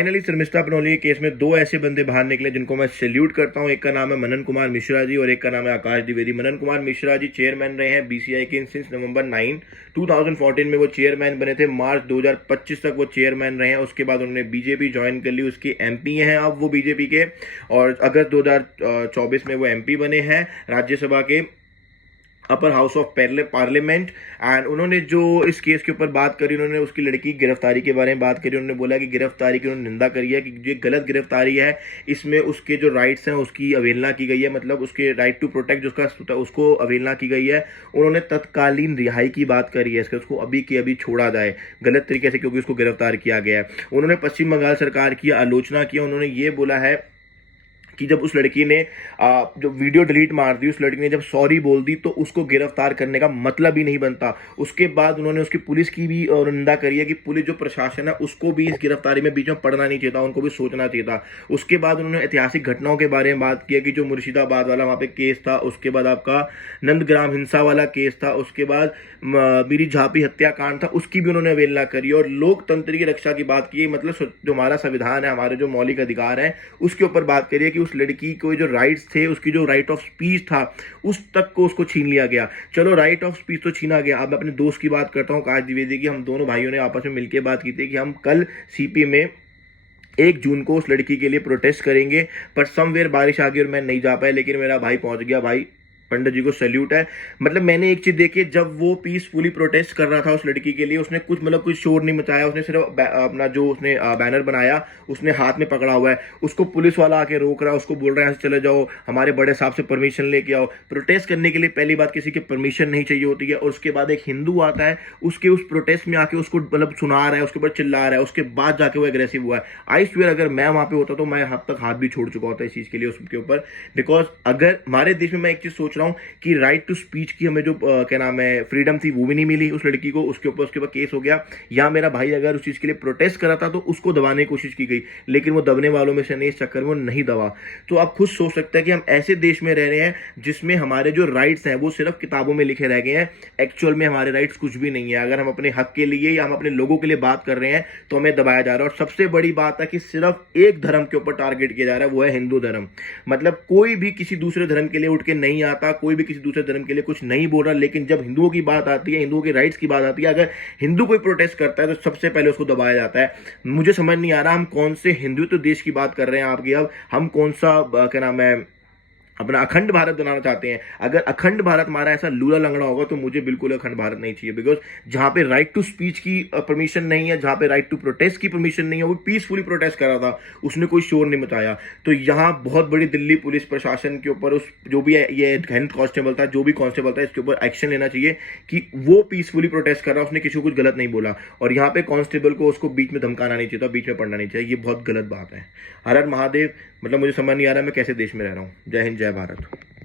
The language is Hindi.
फाइनली शर्मिष्ठा पनोली के केस में दो ऐसे बंदे बाहर निकले जिनको मैं सैल्यूट करता हूं। एक का नाम है मनन कुमार मिश्रा जी और एक का नाम है आकाश द्विवेदी। मनन कुमार मिश्रा जी चेयरमैन रहे हैं बीसीआई के सिंस नवंबर 9 2014 में वो चेयरमैन बने थे। मार्च 2025 तक वो चेयरमैन रहे हैं। उसके बाद उन्होंने बीजेपी ज्वाइन कर ली, उसके एमपी हैं अब वो बीजेपी के, और अगस्त 2024 में वो एमपी बने हैं राज्यसभा के upper house of parliament. And उन्होंने जो इस केस के ऊपर बात करी, उन्होंने उसकी लड़की की गिरफ्तारी के बारे में बात करी। उन्होंने बोला कि गिरफ्तारी की उन्होंने निंदा करी है कि ये गलत गिरफ्तारी है, इसमें उसके जो राइट्स हैं उसकी अवहेलना की गई है, मतलब उसके राइट टू प्रोटेक्ट जिसका उसको अवहेलना की गई है। उन्होंने तत्कालीन रिहाई की बात करी है, उसको अभी के अभी छोड़ा जाए गलत तरीके से क्योंकि उसको गिरफ्तार किया गया है। उन्होंने पश्चिम बंगाल सरकार की आलोचना की। उन्होंने ये बोला है कि जब उस लड़की ने जो वीडियो डिलीट मार दी, उस लड़की ने जब सॉरी बोल दी तो उसको गिरफ्तार करने का मतलब ही नहीं बनता। उसके बाद उन्होंने उसकी पुलिस की भी निंदा करी है कि पुलिस जो प्रशासन है उसको भी इस गिरफ्तारी में बीच में पड़ना नहीं चाहिए था, उनको भी सोचना चाहिए था। उसके बाद उन्होंने ऐतिहासिक घटनाओं के बारे में बात किया कि जो मुर्शिदाबाद वाला वहाँ पे केस था, उसके बाद आपका नंदग्राम हिंसा वाला केस था, उसके बाद मेरी झापी हत्याकांड था, उसकी भी उन्होंने अवहेलना करी और लोकतंत्र की रक्षा की बात की। मतलब जो हमारा संविधान है, हमारे जो मौलिक अधिकार है, उसके ऊपर बात करिए कि उस लड़की को जो राइट्स थे, उसकी जो राइट ऑफ स्पीच था उस तक को उसको छीन लिया गया। चलो राइट ऑफ स्पीच तो छीना गया। अब मैं अपने दोस्त की बात करता हूँ आकाश द्विवेदी की। हम दोनों भाइयों ने आपस में मिलकर बात की थी कि हम कल सीपी में 1 जून को उस लड़की के लिए प्रोटेस्ट करेंगे, पर समवेयर बारिश आ गई और मैं नहीं जा पाया, लेकिन मेरा भाई पहुंच गया। भाई पंडित जी को सैल्यूट है। मतलब मैंने एक चीज देखी, जब वो पीसफुली प्रोटेस्ट कर रहा था उस लड़की के लिए, उसने कुछ शोर नहीं मचाया। उसने सिर्फ अपना जो उसने बैनर बनाया उसने हाथ में पकड़ा हुआ है, उसको पुलिस वाला आके रोक रहा है, उसको बोल रहा है यहाँ से चले जाओ, हमारे बड़े साहब से परमिशन लेके आओ। प्रोटेस्ट करने के लिए पहली बात किसी की परमिशन नहीं चाहिए होती है, और उसके बाद एक हिंदू आता है उसके उस प्रोटेस्ट में आके उसको मतलब सुना रहा है, उसके ऊपर चिल्ला रहा है, उसके बाद जाके वो एग्रेसिव हुआ है। आई स्वेयर अगर मैं वहां पे होता तो मैं हद तक हाथ भी छोड़ चुका होता इस चीज के लिए उसके ऊपर। बिकॉज अगर हमारे देश में, मैं एक चीज सोच रहा हूँ कि राइट टू स्पीच की हमें जो क्या नाम है फ्रीडम थी वो भी नहीं मिली उस लड़की को, उसके ऊपर केस हो गया। या मेरा भाई अगर उस चीज के लिए प्रोटेस्ट करा था तो उसको दबाने की कोशिश की गई, लेकिन वो दबने वालों में से नहीं, इस चक्कर में वो नहीं दबा। तो आप खुद सोच सकते हैं कि हम ऐसे देश में रह रहे हैं जिसमें हमारे जो राइट्स हैं वो सिर्फ किताबों में लिखे रह गए हैं, एक्चुअल में हमारे राइट्स कुछ भी नहीं है। अगर हम अपने हक के लिए या हम अपने लोगों के लिए बात कर रहे हैं तो हमें दबाया जा रहा है। और सबसे बड़ी बात है कि सिर्फ एक धर्म के ऊपर टारगेट किया जा रहा है, वो है हिंदू धर्म। मतलब कोई भी किसी दूसरे धर्म के लिए उठ के नहीं आता, कोई भी किसी दूसरे धर्म के लिए कुछ नहीं बोल रहा, लेकिन जब हिंदुओं की बात आती है, हिंदुओं के राइट्स की बात आती है, अगर हिंदू कोई प्रोटेस्ट करता है तो सबसे पहले उसको दबाया जाता है। मुझे समझ नहीं आ रहा हम कौन से हिंदुत्व देश की बात कर रहे हैं आपकी। अब हम कौन सा क्या नाम है अपना अखंड भारत बनाना चाहते हैं। अगर अखंड भारत हमारा ऐसा लूला लंगड़ा होगा तो मुझे बिल्कुल अखंड भारत नहीं चाहिए। बिकॉज जहां पे राइट टू स्पीच की परमिशन नहीं है, जहां पे राइट टू प्रोटेस्ट की परमिशन नहीं है, वो पीसफुली प्रोटेस्ट कर रहा था, उसने कोई शोर नहीं मचाया। तो यहाँ बहुत बड़ी दिल्ली पुलिस प्रशासन के ऊपर, उस जो भी ये हेड कांस्टेबल था, जो भी कांस्टेबल था, इसके ऊपर एक्शन लेना चाहिए कि वो पीसफुली प्रोटेस्ट कर रहा, उसने किसी को कुछ गलत नहीं बोला, और यहाँ पे कांस्टेबल को उसको बीच में धमकाना नहीं चाहिए था, बीच में पड़ना नहीं चाहिए। ये बहुत गलत बात है। हर हर महादेव। मतलब मुझे समझ नहीं आ रहा मैं कैसे देश में रह रहा हूँ। जय हिंद, जय भारत।